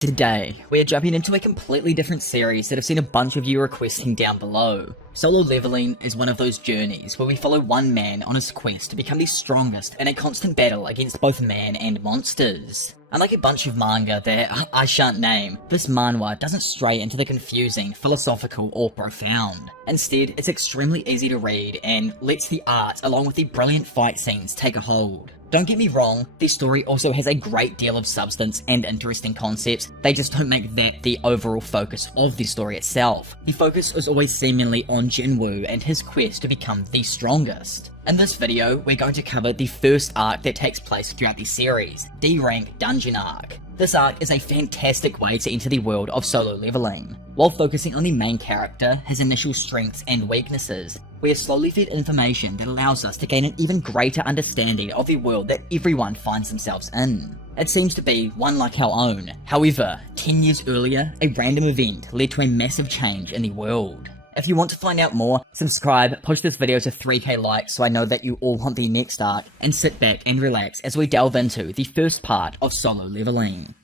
Today, we are jumping into a completely different series that I've seen a bunch of you requesting down below. Solo leveling is one of those journeys where we follow one man on his quest to become the strongest in a constant battle against both man and monsters. Unlike a bunch of manga that I shan't name, this manhwa doesn't stray into the confusing, philosophical, or profound. Instead, it's extremely easy to read and lets the art along with the brilliant fight scenes take a hold. Don't get me wrong, the story also has a great deal of substance and interesting concepts, they just don't make that the overall focus of the story itself. The focus is always seemingly on Jinwoo and his quest to become the strongest. In this video, we're going to cover the first arc that takes place throughout the series, D-Rank Dungeon Arc. This arc is a fantastic way to enter the world of solo leveling. While focusing on the main character, his initial strengths and weaknesses, we are slowly fed information that allows us to gain an even greater understanding of the world that everyone finds themselves in. It seems to be one like our own. However, 10 years earlier, a random event led to a massive change in the world. If you want to find out more, subscribe, push this video to 3k likes so I know that you all want the next arc, and sit back and relax as we delve into the first part of solo leveling.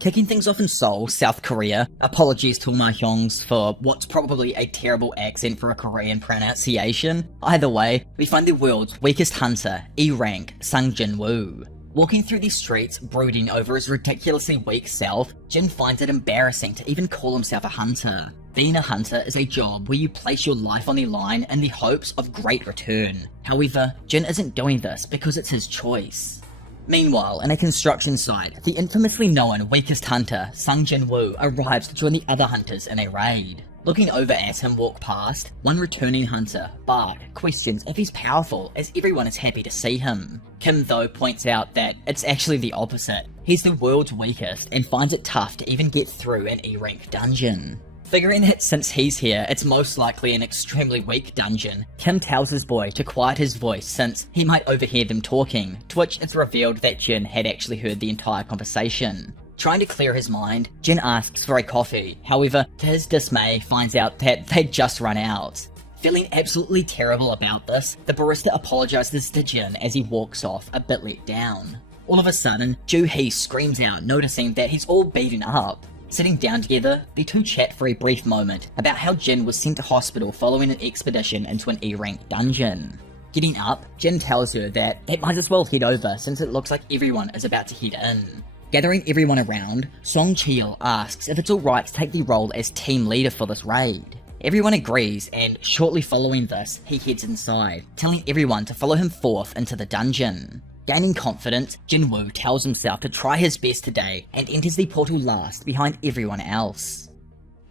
Kicking things off in Seoul, South Korea, apologies to my hyongs for what's probably a terrible accent for a Korean pronunciation. Either way, we find the world's weakest hunter, E-Rank Sang Jinwoo. Walking through the streets, brooding over his ridiculously weak self, Jin finds it embarrassing to even call himself a hunter. Being a hunter is a job where you place your life on the line in the hopes of great return. However, Jin isn't doing this because it's his choice. Meanwhile, in a construction site, the infamously known weakest hunter, Sang Jinwoo, arrives to join the other hunters in a raid. Looking over at him walk past, one returning hunter, Bark, questions if he's powerful as everyone is happy to see him. Kim though points out that it's actually the opposite. He's the world's weakest and finds it tough to even get through an E-Rank dungeon. Figuring that since he's here, it's most likely an extremely weak dungeon, Kim tells his boy to quiet his voice since he might overhear them talking, to which it's revealed that Jin had actually heard the entire conversation. Trying to clear his mind, Jin asks for a coffee, however, to his dismay, finds out that they'd just run out. Feeling absolutely terrible about this, the barista apologizes to Jin as he walks off, a bit let down. All of a sudden, Joo-hee screams out, noticing that he's all beaten up. Sitting down together, the two chat for a brief moment about how Jin was sent to hospital following an expedition into an E-Rank dungeon. Getting up, Jin tells her that they might as well head over since it looks like everyone is about to head in. Gathering everyone around, Song Cheol asks if it's alright to take the role as team leader for this raid. Everyone agrees, and shortly following this, he heads inside, telling everyone to follow him forth into the dungeon. Gaining confidence, Jinwoo tells himself to try his best today and enters the portal last behind everyone else.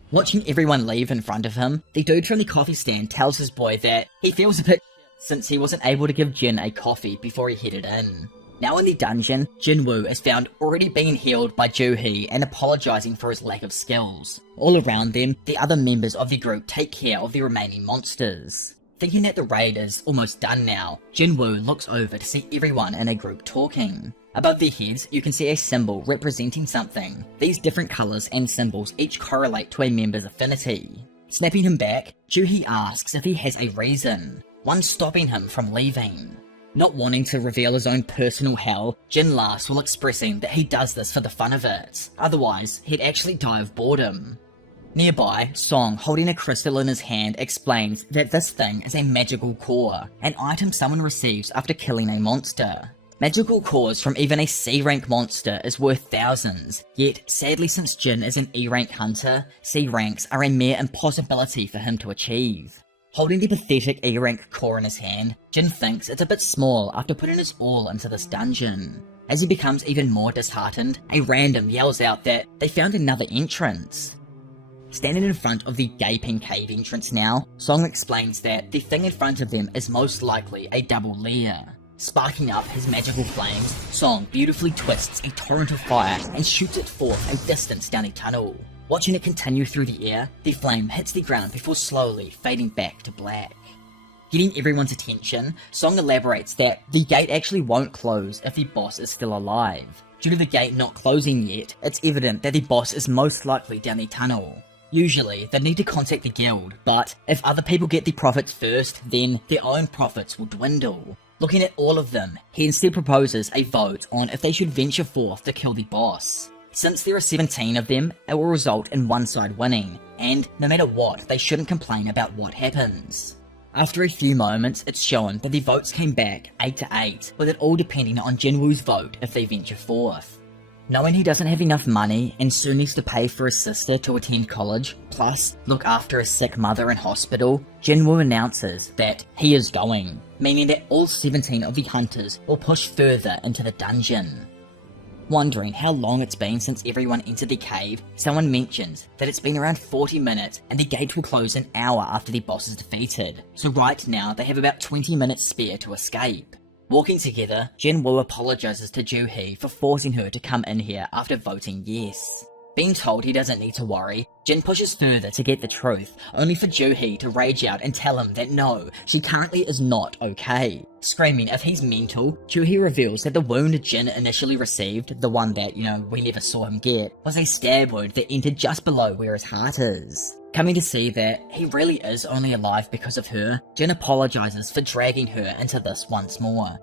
Watching everyone leave in front of him, the dude from the coffee stand tells his boy that he feels a bit since he wasn't able to give Jin a coffee before he headed in. Now in the dungeon, Jinwoo is found already being healed by Joo-hee and apologizing for his lack of skills. All around them, the other members of the group take care of the remaining monsters. Thinking that the raid is almost done now, Jinwoo looks over to see everyone in a group talking. Above their heads, you can see a symbol representing something. These different colors and symbols each correlate to a member's affinity. Snapping him back, Joo-hee asks if he has a reason, one stopping him from leaving. Not wanting to reveal his own personal hell, Jin laughs while expressing that he does this for the fun of it, otherwise he'd actually die of boredom. Nearby, Song, holding a crystal in his hand, explains that this thing is a magical core, an item someone receives after killing a monster. Magical cores from even a C-rank monster is worth thousands, yet sadly since Jin is an E-rank hunter, C-ranks are a mere impossibility for him to achieve. Holding the pathetic E-rank core in his hand, Jin thinks it's a bit small after putting his all into this dungeon. As he becomes even more disheartened, a random yells out that they found another entrance. Standing in front of the gaping cave entrance now, Song explains that the thing in front of them is most likely a double lair. Sparking up his magical flames, Song beautifully twists a torrent of fire and shoots it forth a distance down a tunnel. Watching it continue through the air, the flame hits the ground before slowly fading back to black. Getting everyone's attention, Song elaborates that the gate actually won't close if the boss is still alive. Due to the gate not closing yet, it's evident that the boss is most likely down the tunnel. Usually, they need to contact the guild, but if other people get the profits first, then their own profits will dwindle. Looking at all of them, he instead proposes a vote on if they should venture forth to kill the boss. Since there are 17 of them, it will result in one side winning, and no matter what, they shouldn't complain about what happens. After a few moments, it's shown that the votes came back 8-8, with it all depending on Jinwoo's vote if they venture forth. Knowing he doesn't have enough money and soon needs to pay for his sister to attend college, plus look after a sick mother in hospital, Jinwoo announces that he is going, meaning that all 17 of the hunters will push further into the dungeon. Wondering how long it's been since everyone entered the cave, someone mentions that it's been around 40 minutes and the gate will close an hour after the boss is defeated, so right now they have about 20 minutes spare to escape. Walking together, Jinwoo apologizes to Juhee for forcing her to come in here after voting yes. Being told he doesn't need to worry, Jin pushes further to get the truth, only for Juhee to rage out and tell him that no, she currently is not okay. Screaming if he's mental, Juhee reveals that the wound Jin initially received, the one that, we never saw him get, was a stab wound that entered just below where his heart is. Coming to see that he really is only alive because of her, Jin apologizes for dragging her into this once more.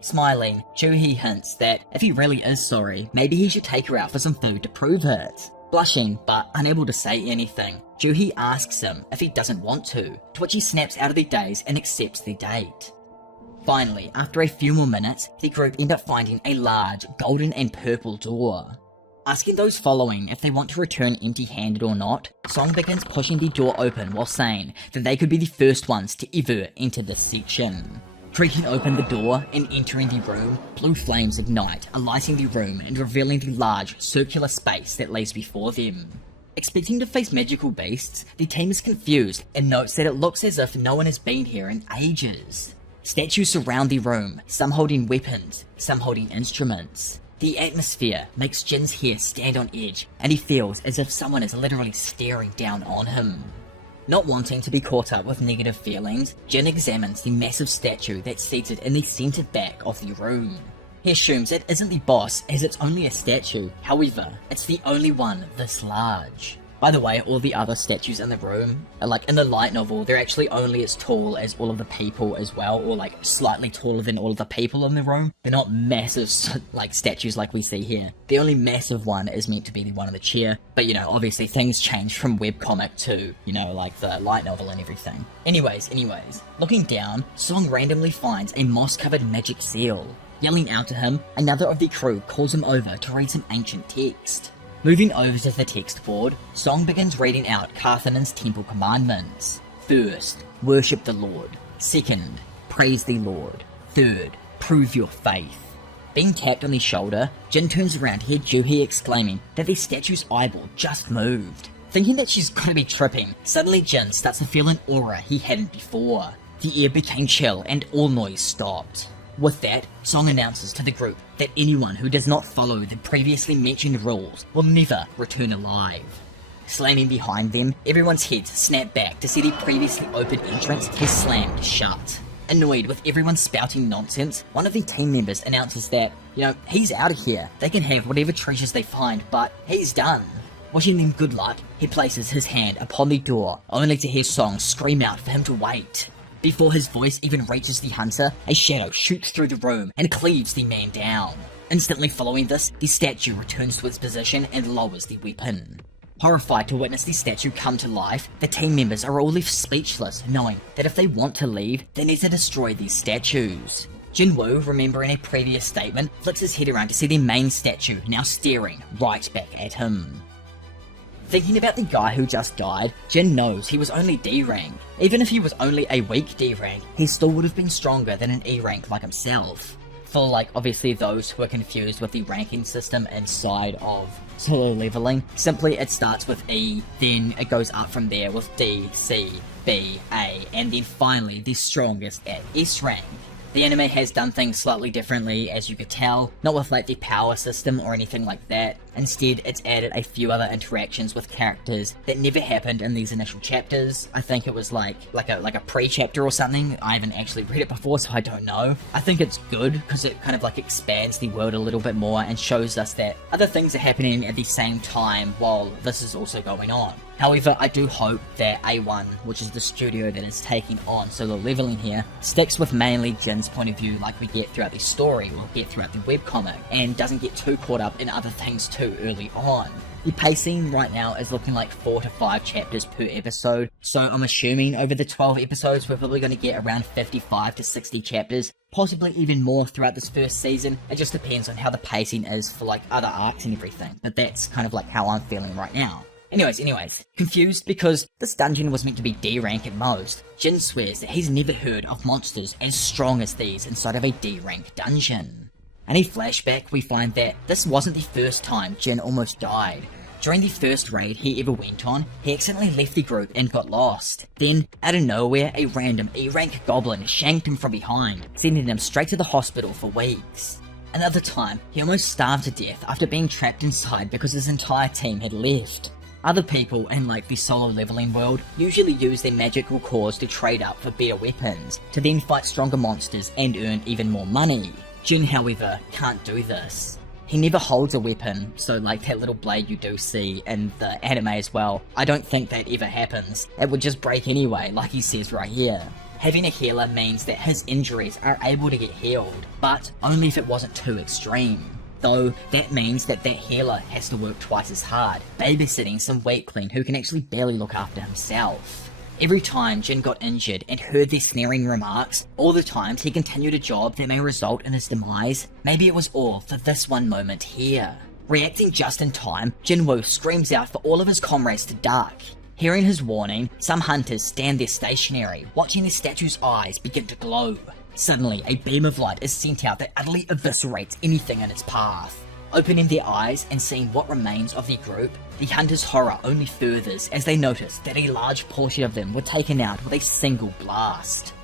Smiling, Juhee hints that if he really is sorry, maybe he should take her out for some food to prove it. Blushing, but unable to say anything, Juhee asks him if he doesn't want to which he snaps out of the daze and accepts the date. Finally, after a few more minutes, the group end up finding a large golden and purple door. Asking those following if they want to return empty-handed or not, Song begins pushing the door open while saying that they could be the first ones to ever enter this section. Creaking open the door and entering the room, blue flames ignite, lighting the room and revealing the large, circular space that lays before them. Expecting to face magical beasts, the team is confused and notes that it looks as if no one has been here in ages. Statues surround the room, some holding weapons, some holding instruments. The atmosphere makes Jin's hair stand on edge, and he feels as if someone is literally staring down on him. Not wanting to be caught up with negative feelings, Jin examines the massive statue that's seated in the center back of the room. He assumes it isn't the boss as it's only a statue, however, it's the only one this large. By the way, all the other statues in the room, like in the light novel, they're actually only as tall as all of the people as well, or like slightly taller than all of the people in the room. They're not massive like statues like we see here. The only massive one is meant to be the one in the chair, but obviously things change from webcomic to, like the light novel and everything. Anyways, looking down, Song randomly finds a moss-covered magic seal. Yelling out to him, another of the crew calls him over to read some ancient text. Moving over to the text board, Song begins reading out Carthanen's temple commandments. First, worship the Lord. Second, praise the Lord. Third, prove your faith. Being tapped on the shoulder, Jin turns around to hear Juhee exclaiming that the statue's eyeball just moved. Thinking that she's gotta be tripping, suddenly Jin starts to feel an aura he hadn't before. The air became chill and all noise stopped. With that, Song announces to the group that anyone who does not follow the previously mentioned rules will never return alive. Slamming behind them, everyone's heads snap back to see the previously open entrance is slammed shut. Annoyed with everyone spouting nonsense, one of the team members announces that, he's out of here. They can have whatever treasures they find, but he's done. Wishing them good luck, he places his hand upon the door, only to hear Song scream out for him to wait. Before his voice even reaches the hunter, a shadow shoots through the room and cleaves the man down. Instantly following this, the statue returns to its position and lowers the weapon. Horrified to witness the statue come to life, the team members are all left speechless, knowing that if they want to leave, they need to destroy these statues. Jinwoo, remembering a previous statement, flicks his head around to see the main statue now staring right back at him. Thinking about the guy who just died, Jin knows he was only D rank. Even if he was only a weak D rank, he still would have been stronger than an E rank like himself. For obviously those who are confused with the ranking system inside of solo leveling, simply it starts with E, then it goes up from there with D, C, B, A, and then finally the strongest at S rank. The anime has done things slightly differently, as you could tell, not with the power system or anything like that. Instead, it's added a few other interactions with characters that never happened in these initial chapters. I think it was like a pre-chapter or something. I haven't actually read it before, so I don't know. I think it's good because it kind of expands the world a little bit more and shows us that other things are happening at the same time while this is also going on. However, I do hope that A1, which is the studio that is taking on Solo Leveling here, sticks with mainly Jin's point of view like we get throughout the story or get throughout the webcomic, and doesn't get too caught up in other things too early on. The pacing right now is looking like 4 to 5 chapters per episode, so I'm assuming over the 12 episodes we're probably going to get around 55 to 60 chapters, possibly even more throughout this first season. It just depends on how the pacing is for like other arcs and everything, but that's kind of like how I'm feeling right now. Anyways, confused because this dungeon was meant to be D rank at most. Jin swears that he's never heard of monsters as strong as these inside of a D rank dungeon. In a flashback, we find that this wasn't the first time Jin almost died. During the first raid he ever went on, he accidentally left the group and got lost. Then, out of nowhere, a random E-rank goblin shanked him from behind, sending him straight to the hospital for weeks. Another time, he almost starved to death after being trapped inside because his entire team had left. Other people in like the solo leveling world usually use their magical cores to trade up for better weapons, to then fight stronger monsters and earn even more money. Jin, however, can't do this. He never holds a weapon, so like that little blade you do see in the anime as well, I don't think that ever happens. It would just break anyway, like he says right here. Having a healer means that his injuries are able to get healed, but only if it wasn't too extreme. Though that means that healer has to work twice as hard, babysitting some weakling who can actually barely look after himself. Every time Jin got injured and heard their sneering remarks, all the times he continued a job that may result in his demise, maybe it was all for this one moment here. Reacting just in time, Jinwoo screams out for all of his comrades to duck. Hearing his warning, some hunters stand there stationary, watching the statue's eyes begin to glow. Suddenly, a beam of light is sent out that utterly eviscerates anything in its path. Opening their eyes and seeing what remains of the group, the hunters' horror only furthers as they notice that a large portion of them were taken out with a single blast.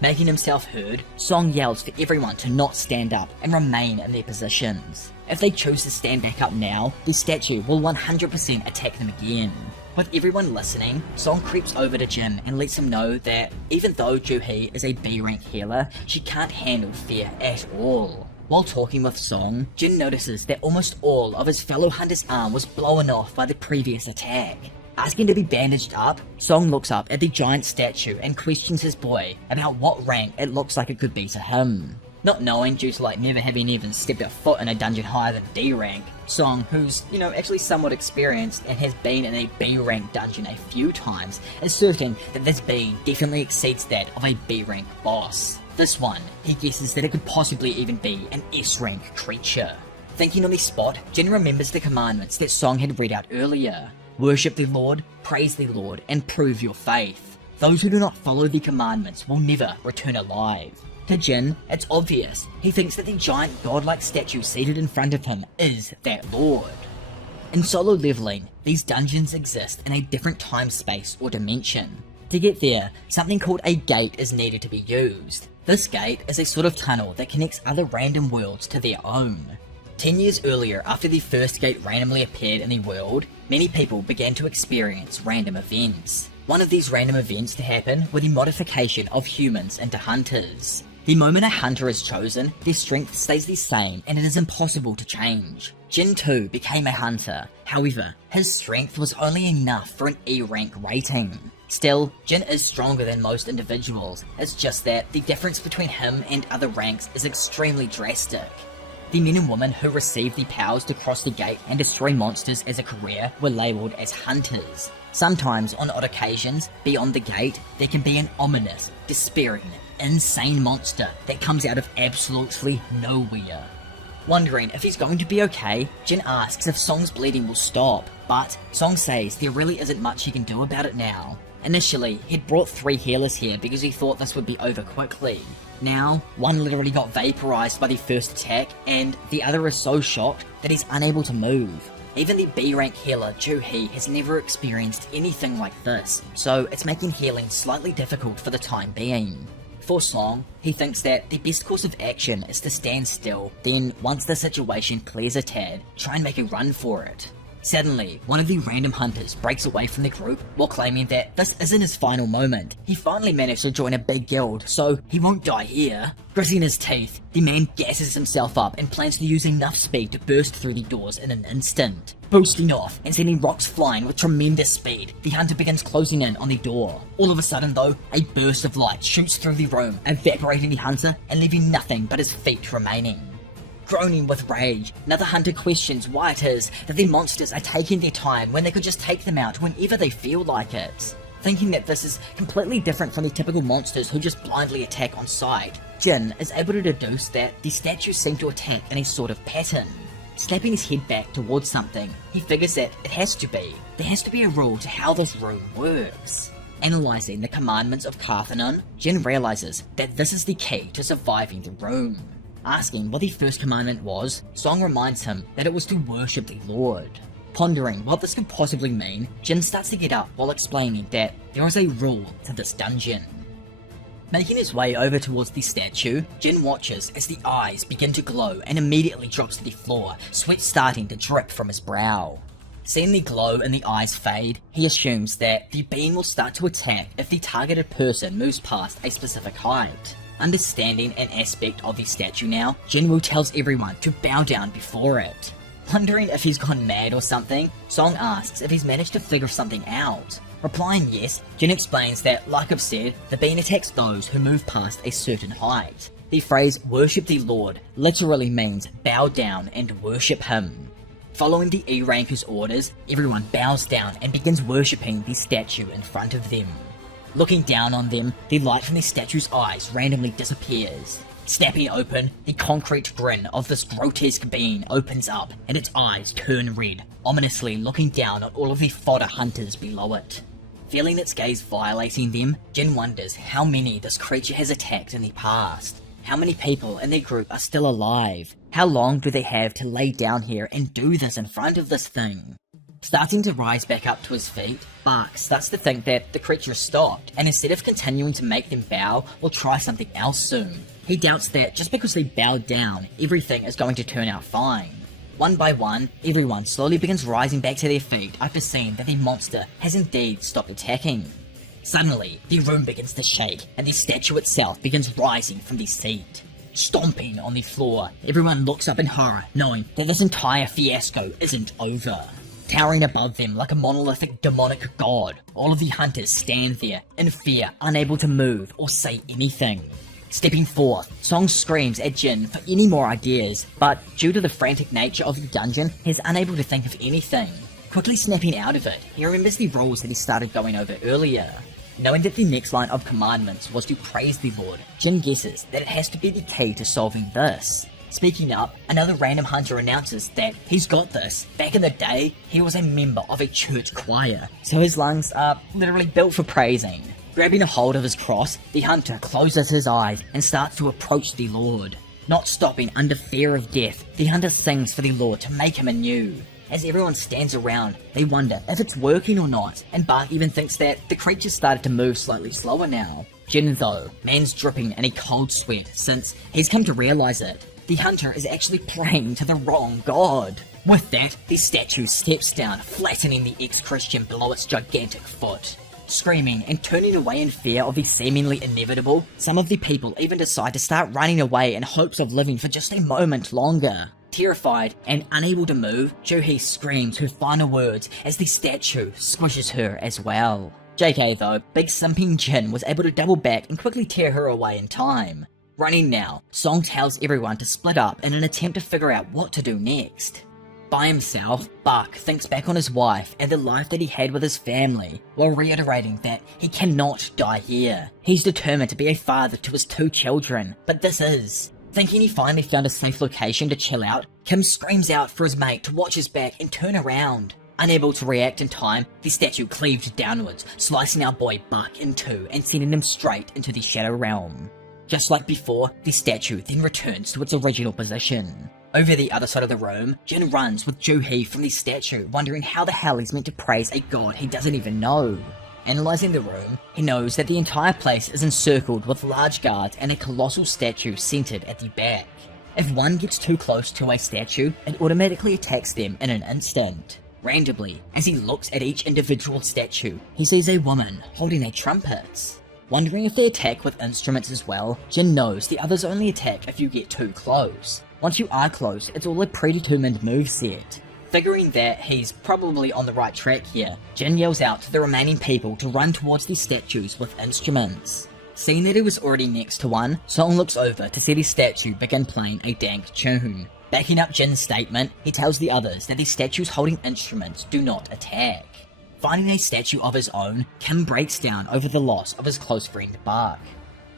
Making himself heard, Song yells for everyone to not stand up and remain in their positions. If they choose to stand back up now, the statue will 100% attack them again. With everyone listening, Song creeps over to Jin and lets him know that even though Juhee is a B-rank healer, she can't handle fear at all. While talking with Song, Jin notices that almost all of his fellow hunter's arm was blown off by the previous attack. Asking to be bandaged up, Song looks up at the giant statue and questions his boy about what rank it looks like it could be to him. Not knowing due to like never having even stepped a foot in a dungeon higher than D rank, Song, who's, actually somewhat experienced and has been in a B rank dungeon a few times, is certain that this being definitely exceeds that of a B rank boss. This one, he guesses that it could possibly even be an S rank creature. Thinking on the spot, Jin remembers the commandments that Song had read out earlier. Worship the Lord, praise the Lord, and prove your faith. Those who do not follow the commandments will never return alive. To Jin, it's obvious. He thinks that the giant godlike statue seated in front of him is that Lord. In solo leveling, these dungeons exist in a different time space or dimension. To get there, something called a gate is needed to be used. This gate is a sort of tunnel that connects other random worlds to their own. 10 years earlier, after the first gate randomly appeared in the world, many people began to experience random events. One of these random events to happen were the modification of humans into hunters. The moment a hunter is chosen, their strength stays the same and it is impossible to change. Jin too became a hunter, however, his strength was only enough for an E rank rating. Still, Jin is stronger than most individuals, it's just that the difference between him and other ranks is extremely drastic. The men and women who received the powers to cross the gate and destroy monsters as a career were labelled as hunters. Sometimes, on odd occasions, beyond the gate, there can be an ominous, despairing, insane monster that comes out of absolutely nowhere. Wondering if he's going to be okay, Jin asks if Song's bleeding will stop, but Song says there really isn't much he can do about it now. Initially, he'd brought 3 healers here because he thought this would be over quickly. Now, one literally got vaporized by the first attack, and the other is so shocked that he's unable to move. Even the B-rank healer, Juhee, has never experienced anything like this, so it's making healing slightly difficult for the time being. For Song, he thinks that the best course of action is to stand still, then once the situation clears a tad, try and make a run for it. Suddenly, one of the random hunters breaks away from the group while claiming that this isn't his final moment. He finally managed to join a big guild, so he won't die here. Gritting his teeth, the man gasses himself up and plans to use enough speed to burst through the doors in an instant. Boosting off and sending rocks flying with tremendous speed, the hunter begins closing in on the door. All of a sudden though, a burst of light shoots through the room, evaporating the hunter and leaving nothing but his feet remaining. Groaning with rage, another hunter questions why it is that the monsters are taking their time when they could just take them out whenever they feel like it. Thinking that this is completely different from the typical monsters who just blindly attack on sight, Jin is able to deduce that the statues seem to attack in a sort of pattern. Snapping his head back towards something, he figures that there has to be a rule to how this room works. Analysing the commandments of Karthanon, Jin realises that this is the key to surviving the room. Asking what the first commandment was, Song reminds him that it was to worship the Lord. Pondering what this could possibly mean, Jin starts to get up while explaining that there is a rule to this dungeon. Making his way over towards the statue, Jin watches as the eyes begin to glow and immediately drops to the floor, sweat starting to drip from his brow. Seeing the glow in the eyes fade, he assumes that the beam will start to attack if the targeted person moves past a specific height. Understanding an aspect of the statue now, Jinwoo tells everyone to bow down before it. Wondering if he's gone mad or something, Song asks if he's managed to figure something out. Replying yes, Jin explains that, like I've said, the beam attacks those who move past a certain height. The phrase worship the Lord literally means bow down and worship him. Following the E-Ranker's orders, everyone bows down and begins worshipping the statue in front of them. Looking down on them, the light from the statue's eyes randomly disappears. Snapping open, the concrete grin of this grotesque being opens up and its eyes turn red, ominously looking down on all of the fodder hunters below it. Feeling its gaze violating them, Jin wonders how many this creature has attacked in the past. How many people in their group are still alive? How long do they have to lay down here and do this in front of this thing? Starting to rise back up to his feet, Bark starts to think that the creature has stopped, and instead of continuing to make them bow, will try something else soon. He doubts that just because they bow down, everything is going to turn out fine. One by one, everyone slowly begins rising back to their feet after seeing that the monster has indeed stopped attacking. Suddenly, the room begins to shake, and the statue itself begins rising from the seat. Stomping on the floor, everyone looks up in horror, knowing that this entire fiasco isn't over. Towering above them like a monolithic demonic god, all of the hunters stand there, in fear, unable to move or say anything. Stepping forth, Song screams at Jin for any more ideas, but due to the frantic nature of the dungeon, he's unable to think of anything. Quickly snapping out of it, he remembers the rules that he started going over earlier. Knowing that the next line of commandments was to praise the Lord, Jin guesses that it has to be the key to solving this. Speaking up, another random hunter announces that he's got this. Back in the day, he was a member of a church choir, so his lungs are literally built for praising. Grabbing a hold of his cross, the hunter closes his eyes and starts to approach the Lord. Not stopping under fear of death, the hunter sings for the Lord to make him anew. As everyone stands around, they wonder if it's working or not, and Bark even thinks that the creature started to move slightly slower now. Jin though, man's dripping in a cold sweat since he's come to realize it. The hunter is actually praying to the wrong god. With that, the statue steps down, flattening the ex-Christian below its gigantic foot. Screaming and turning away in fear of the seemingly inevitable, some of the people even decide to start running away in hopes of living for just a moment longer. Terrified and unable to move, Juhee screams her final words as the statue squishes her as well. JK though, big simping Jin was able to double back and quickly tear her away in time. Running now, Song tells everyone to split up in an attempt to figure out what to do next. By himself, Bark thinks back on his wife and the life that he had with his family, while reiterating that he cannot die here. He's determined to be a father to his 2 children, but this is. Thinking he finally found a safe location to chill out, Kim screams out for his mate to watch his back and turn around. Unable to react in time, the statue cleaved downwards, slicing our boy Bark in two and sending him straight into the Shadow Realm. Just like before, the statue then returns to its original position. Over the other side of the room, Jin runs with Juhee from the statue, wondering how the hell he's meant to praise a god he doesn't even know. Analysing the room, he knows that the entire place is encircled with large guards and a colossal statue centered at the back. If one gets too close to a statue, it automatically attacks them in an instant. Randomly, as he looks at each individual statue, he sees a woman holding a trumpet. Wondering if they attack with instruments as well, Jin knows the others only attack if you get too close. Once you are close, it's all a predetermined moveset. Figuring that he's probably on the right track here, Jin yells out to the remaining people to run towards these statues with instruments. Seeing that he was already next to one, Song looks over to see the statue begin playing a dank tune. Backing up Jin's statement, he tells the others that the statues holding instruments do not attack. Finding a statue of his own, Kim breaks down over the loss of his close friend Bark.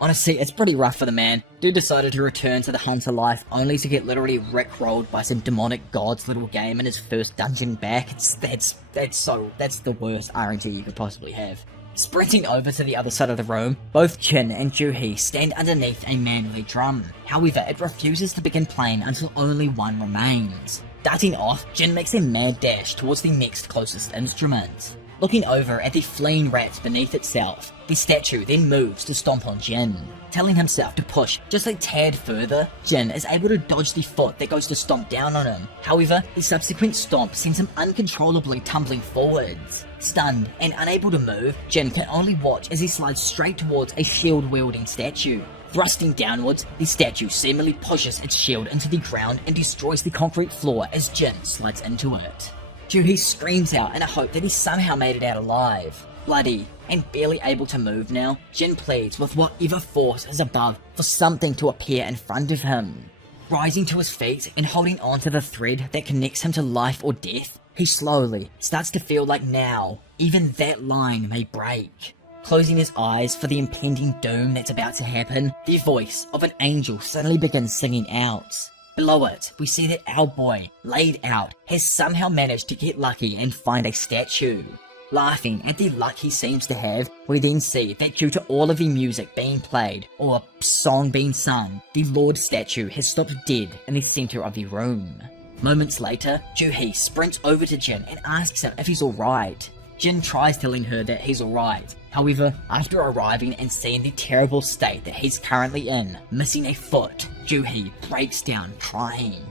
Honestly, it's pretty rough for the man. Dude decided to return to the hunter life only to get literally rickrolled by some demonic god's little game in his first dungeon back. That's the worst RNG you could possibly have. Sprinting over to the other side of the room, both Jin and Juhee stand underneath a man with a drum. However, it refuses to begin playing until only one remains. Darting off, Jin makes a mad dash towards the next closest instrument. Looking over at the fleeing rats beneath itself, the statue then moves to stomp on Jin. Telling himself to push just a tad further, Jin is able to dodge the foot that goes to stomp down on him. However, the subsequent stomp sends him uncontrollably tumbling forwards. Stunned and unable to move, Jin can only watch as he slides straight towards a shield-wielding statue. Thrusting downwards, the statue seemingly pushes its shield into the ground and destroys the concrete floor as Jin slides into it. Juhee screams out in a hope that he somehow made it out alive. Bloody and barely able to move now, Jin pleads with whatever force is above for something to appear in front of him. Rising to his feet and holding on to the thread that connects him to life or death, he slowly starts to feel like now, even that line may break. Closing his eyes for the impending doom that's about to happen, the voice of an angel suddenly begins singing out. Below it, we see that our boy, laid out, has somehow managed to get lucky and find a statue. Laughing at the luck he seems to have, we then see that due to all of the music being played, or song being sung, the Lord statue has stopped dead in the center of the room. Moments later, Juhee sprints over to Jin and asks him if he's alright. Jin tries telling her that he's alright. However, after arriving and seeing the terrible state that he's currently in, missing a foot, Juhee breaks down crying.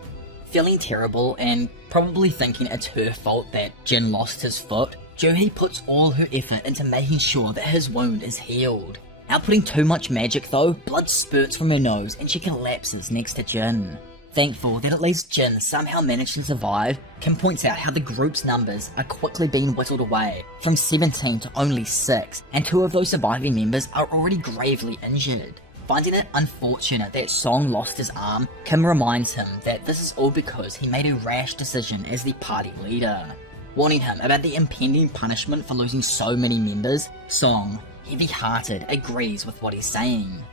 Feeling terrible and probably thinking it's her fault that Jin lost his foot, Juhee puts all her effort into making sure that his wound is healed. Outputting too much magic though, blood spurts from her nose and she collapses next to Jin. Thankful that at least Jin somehow managed to survive, Kim points out how the group's numbers are quickly being whittled away, from 17 to only 6, and 2 of those surviving members are already gravely injured. Finding it unfortunate that Song lost his arm, Kim reminds him that this is all because he made a rash decision as the party leader. Warning him about the impending punishment for losing so many members, Song, heavy-hearted, agrees with what he's saying.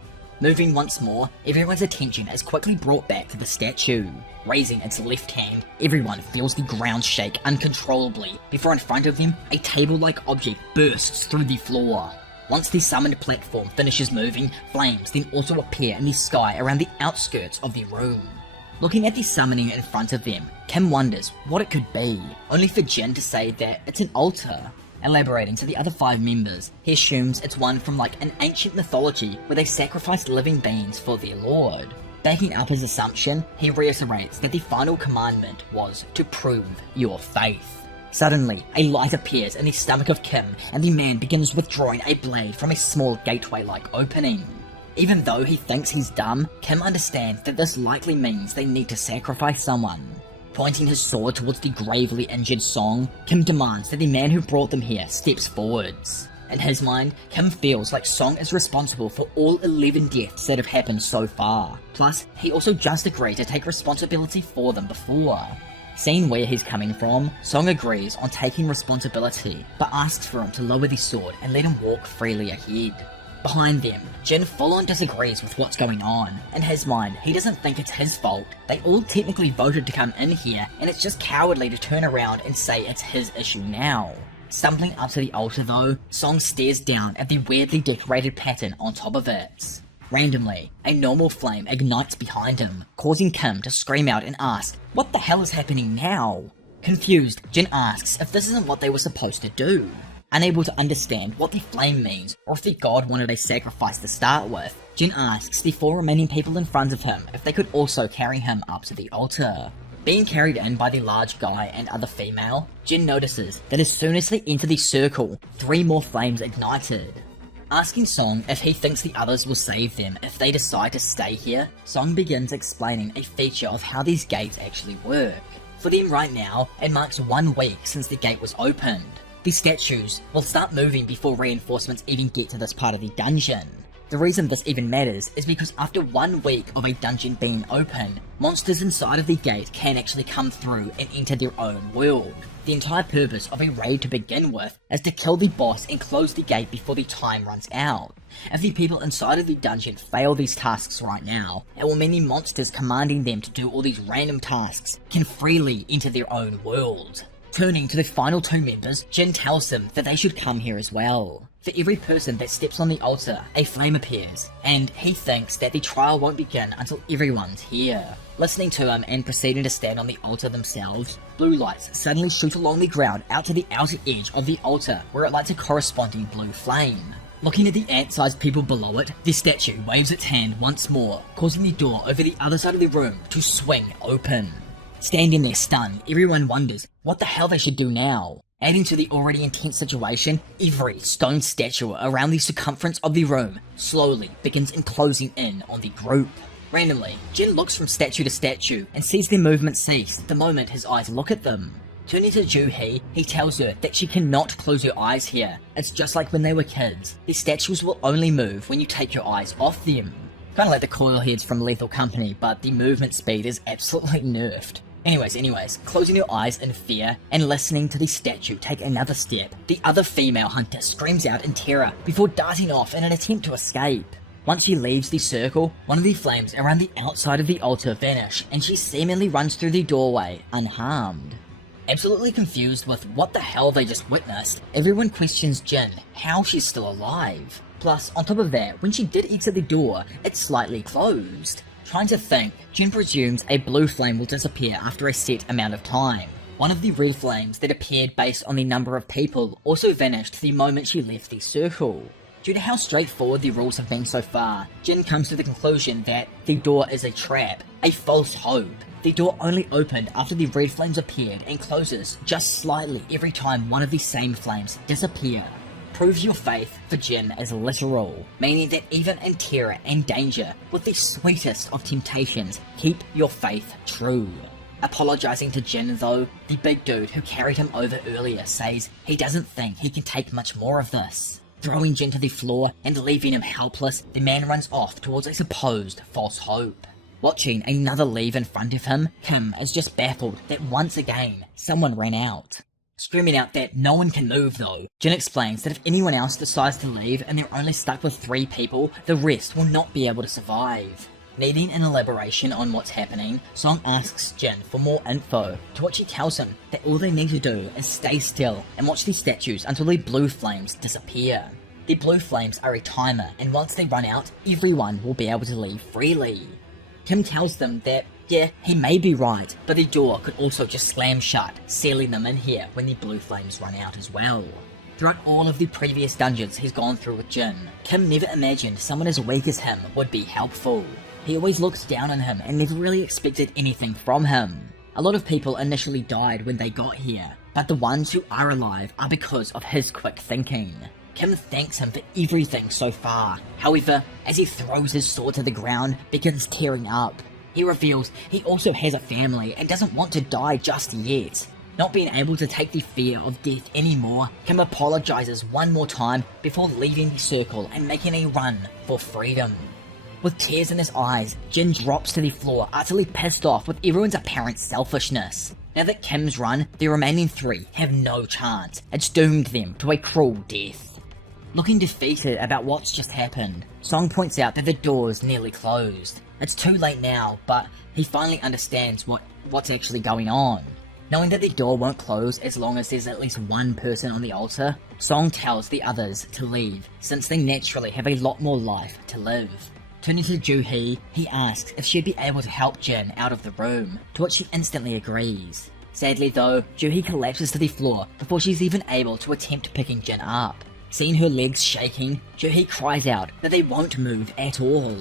Moving once more, everyone's attention is quickly brought back to the statue. Raising its left hand, everyone feels the ground shake uncontrollably before in front of them, a table-like object bursts through the floor. Once the summoned platform finishes moving, flames then also appear in the sky around the outskirts of the room. Looking at the summoning in front of them, Kim wonders what it could be, only for Jin to say that it's an altar. Elaborating to the other 5 members, he assumes it's one from like an ancient mythology where they sacrificed living beings for their lord. Backing up his assumption, he reiterates that the final commandment was to prove your faith. Suddenly, a light appears in the stomach of Kim and the man begins withdrawing a blade from a small gateway-like opening. Even though he thinks he's dumb, Kim understands that this likely means they need to sacrifice someone. Pointing his sword towards the gravely injured Song, Kim demands that the man who brought them here steps forwards. In his mind, Kim feels like Song is responsible for all 11 deaths that have happened so far. Plus, he also just agreed to take responsibility for them before. Seeing where he's coming from, Song agrees on taking responsibility, but asks for him to lower the sword and let him walk freely ahead. Behind them, Jin full-on disagrees with what's going on. In his mind, he doesn't think it's his fault. They all technically voted to come in here, and it's just cowardly to turn around and say it's his issue now. Stumbling up to the altar though, Song stares down at the weirdly decorated pattern on top of it. Randomly, a normal flame ignites behind him, causing Kim to scream out and ask, "What the hell is happening now?" Confused, Jin asks if this isn't what they were supposed to do. Unable to understand what the flame means, or if the god wanted a sacrifice to start with, Jin asks the 4 remaining people in front of him if they could also carry him up to the altar. Being carried in by the large guy and other female, Jin notices that as soon as they enter the circle, 3 more flames ignited. Asking Song if he thinks the others will save them if they decide to stay here, Song begins explaining a feature of how these gates actually work. For them right now, it marks 1 week since the gate was opened. The statues will start moving before reinforcements even get to this part of the dungeon. The reason this even matters is because after 1 week of a dungeon being open, monsters inside of the gate can actually come through and enter their own world. The entire purpose of a raid to begin with is to kill the boss and close the gate before the time runs out. If the people inside of the dungeon fail these tasks right now, it will mean the monsters commanding them to do all these random tasks can freely enter their own world. Turning to the final 2 members, Jin tells them that they should come here as well. For every person that steps on the altar, a flame appears, and he thinks that the trial won't begin until everyone's here. Listening to him and proceeding to stand on the altar themselves, blue lights suddenly shoot along the ground out to the outer edge of the altar where it lights a corresponding blue flame. Looking at the ant-sized people below it, the statue waves its hand once more, causing the door over the other side of the room to swing open. Standing there stunned, everyone wonders what the hell they should do now. Adding to the already intense situation, every stone statue around the circumference of the room slowly begins enclosing in on the group. Randomly, Jin looks from statue to statue and sees their movement cease the moment his eyes look at them. Turning to Ju-hee, he tells her that she cannot close her eyes here. It's just like when they were kids. The statues will only move when you take your eyes off them. Kinda like the coil heads from Lethal Company, but the movement speed is absolutely nerfed. Anyways, closing your eyes in fear and listening to the statue take another step, the other female hunter screams out in terror before darting off in an attempt to escape. Once she leaves the circle, one of the flames around the outside of the altar vanish and she seemingly runs through the doorway unharmed. Absolutely confused with what the hell they just witnessed, everyone questions Jin how she's still alive. Plus, on top of that, when she did exit the door, it's slightly closed. Trying to think, Jin presumes a blue flame will disappear after a set amount of time. One of the red flames that appeared based on the number of people also vanished the moment she left the circle. Due to how straightforward the rules have been so far, Jin comes to the conclusion that the door is a trap, a false hope. The door only opened after the red flames appeared and closes just slightly every time one of the same flames disappear. Prove your faith for Jin is literal, meaning that even in terror and danger, with the sweetest of temptations, keep your faith true. Apologizing to Jin though, the big dude who carried him over earlier says he doesn't think he can take much more of this. Throwing Jin to the floor and leaving him helpless, the man runs off towards a supposed false hope. Watching another leave in front of him, Kim is just baffled that once again, someone ran out. Screaming out that no one can move though, Jin explains that if anyone else decides to leave and they're only stuck with 3 people, the rest will not be able to survive. Needing an elaboration on what's happening, Song asks Jin for more info, to which he tells him that all they need to do is stay still and watch the statues until the blue flames disappear. The blue flames are a timer, and once they run out, everyone will be able to leave freely. Kim tells them that, yeah, he may be right, but the door could also just slam shut, sealing them in here when the blue flames run out as well. Throughout all of the previous dungeons he's gone through with Jin, Kim never imagined someone as weak as him would be helpful. He always looks down on him and never really expected anything from him. A lot of people initially died when they got here, but the ones who are alive are because of his quick thinking. Kim thanks him for everything so far. However, as he throws his sword to the ground, begins tearing up. He reveals he also has a family and doesn't want to die just yet. Not being able to take the fear of death anymore, Kim apologizes one more time before leaving the circle and making a run for freedom. With tears in his eyes, Jin drops to the floor, utterly pissed off with everyone's apparent selfishness. Now that Kim's run, the remaining 3 have no chance. It's doomed them to a cruel death. Looking defeated about what's just happened, Song points out that the door's nearly closed. It's too late now, but he finally understands what's actually going on. Knowing that the door won't close as long as there's at least 1 person on the altar, Song tells the others to leave, since they naturally have a lot more life to live. Turning to Ju-hee, he asks if she'd be able to help Jin out of the room, to which she instantly agrees. Sadly though, Ju-hee collapses to the floor before she's even able to attempt picking Jin up. Seeing her legs shaking, Ju-hee cries out that they won't move at all.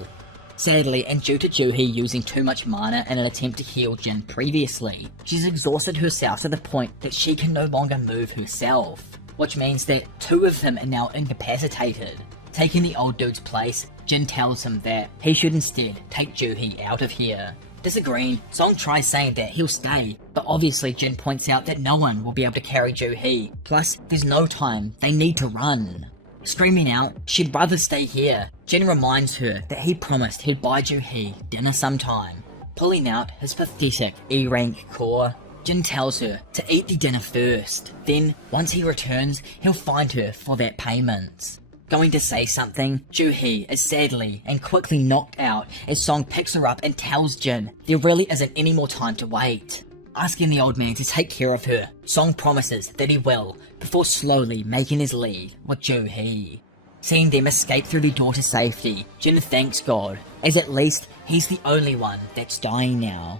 Sadly, and due to Juhi using too much mana in an attempt to heal Jin previously, she's exhausted herself to the point that she can no longer move herself, which means that two of them are now incapacitated. Taking the old dude's place, Jin tells him that he should instead take Juhi out of here. Disagreeing, Song tries saying that he'll stay, but obviously Jin points out that no one will be able to carry Juhi, plus there's no time, they need to run. Screaming out, she'd rather stay here, Jin reminds her that he promised he'd buy Juhi dinner sometime. Pulling out his pathetic E-rank core, Jin tells her to eat the dinner first, then once he returns, he'll find her for that payment. Going to say something, Juhi is sadly and quickly knocked out as Song picks her up and tells Jin there really isn't any more time to wait. Asking the old man to take care of her, Song promises that he will, before slowly making his leave with Juhi. Seeing them escape through the door to safety, Jin thanks God, as at least he's the only one that's dying now.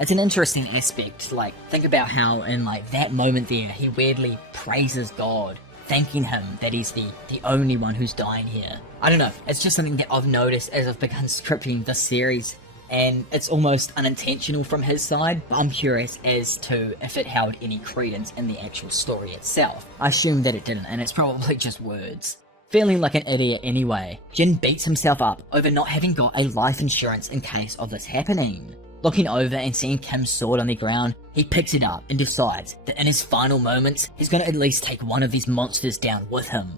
It's an interesting aspect, think about how in that moment there, he weirdly praises God, thanking him that he's the only one who's dying here. I don't know, it's just something that I've noticed as I've begun scripting this series, and it's almost unintentional from his side, but I'm curious as to if it held any credence in the actual story itself. I assume that it didn't, and it's probably just words. Feeling like an idiot anyway, Jin beats himself up over not having got a life insurance in case of this happening. Looking over and seeing Kim's sword on the ground, he picks it up and decides that in his final moments, he's gonna at least take one of these monsters down with him.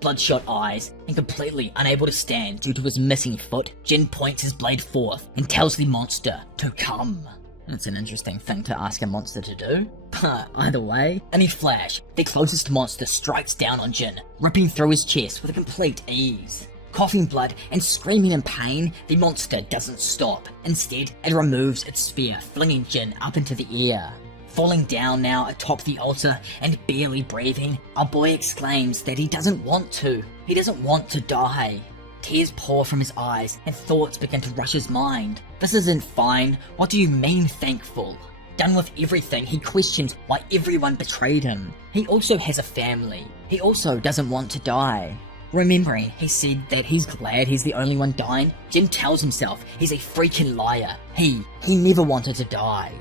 Bloodshot eyes and completely unable to stand due to his missing foot, Jin points his blade forth and tells the monster to come. That's an interesting thing to ask a monster to do. But either way, in a flash, the closest monster strikes down on Jin, ripping through his chest with a complete ease. Coughing blood and screaming in pain, the monster doesn't stop. Instead, it removes its spear, flinging Jin up into the air. Falling down now atop the altar and barely breathing, our boy exclaims that he doesn't want to. He doesn't want to die. Tears pour from his eyes and thoughts begin to rush his mind. This isn't fine. What do you mean thankful? Done with everything, he questions why everyone betrayed him. He also has a family. He also doesn't want to die. Remembering he said that he's glad he's the only one dying, Jin tells himself he's a freaking liar. He never wanted to die.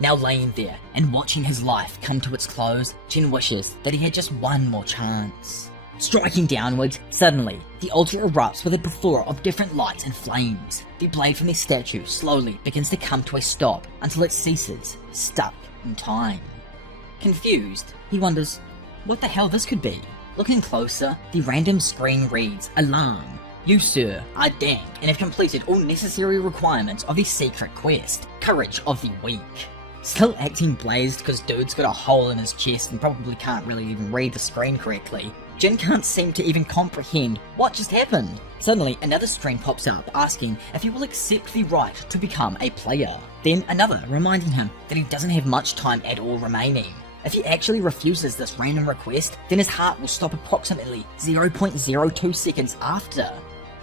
Now laying there and watching his life come to its close, Jin wishes that he had just one more chance. Striking downwards, suddenly, the altar erupts with a plethora of different lights and flames. The blade from the statue slowly begins to come to a stop until it ceases, stuck in time. Confused, he wonders what the hell this could be. Looking closer, the random screen reads, "Alarm. You, sir, are dank and have completed all necessary requirements of the secret quest, Courage of the Weak." Still acting blazed because dude's got a hole in his chest and probably can't really even read the screen correctly, Jin can't seem to even comprehend what just happened. Suddenly, another screen pops up asking if he will accept the right to become a player. Then another reminding him that he doesn't have much time at all remaining. If he actually refuses this random request, then his heart will stop approximately 0.02 seconds after.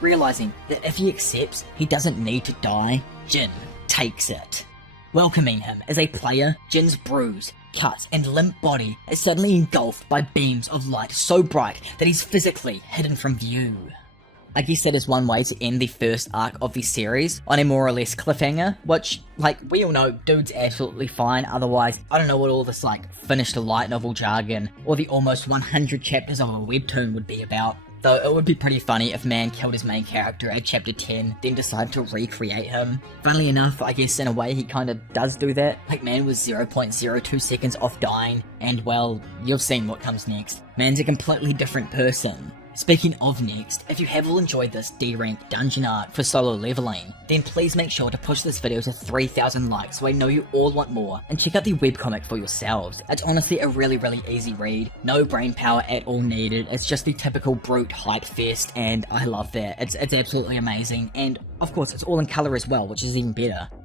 Realizing that if he accepts, he doesn't need to die, Jin takes it. Welcoming him as a player, Jin's bruised, cut, and limp body is suddenly engulfed by beams of light so bright that he's physically hidden from view. I guess that is one way to end the first arc of the series, on a more or less cliffhanger, which, we all know, dude's absolutely fine. Otherwise, I don't know what all this, finished a light novel jargon, or the almost 100 chapters of a webtoon would be about. Though it would be pretty funny if man killed his main character at chapter 10, then decided to recreate him. Funnily enough, I guess in a way he kinda does do that. Man was 0.02 seconds off dying, and well, you've seen what comes next. Man's a completely different person. Speaking of next, if you have all enjoyed this D-rank dungeon arc for solo leveling, then please make sure to push this video to 3,000 likes so I know you all want more, and check out the webcomic for yourselves. It's honestly a really easy read, no brain power at all needed, it's just the typical brute hype fest, and I love that. It's absolutely amazing, and of course it's all in colour as well, which is even better.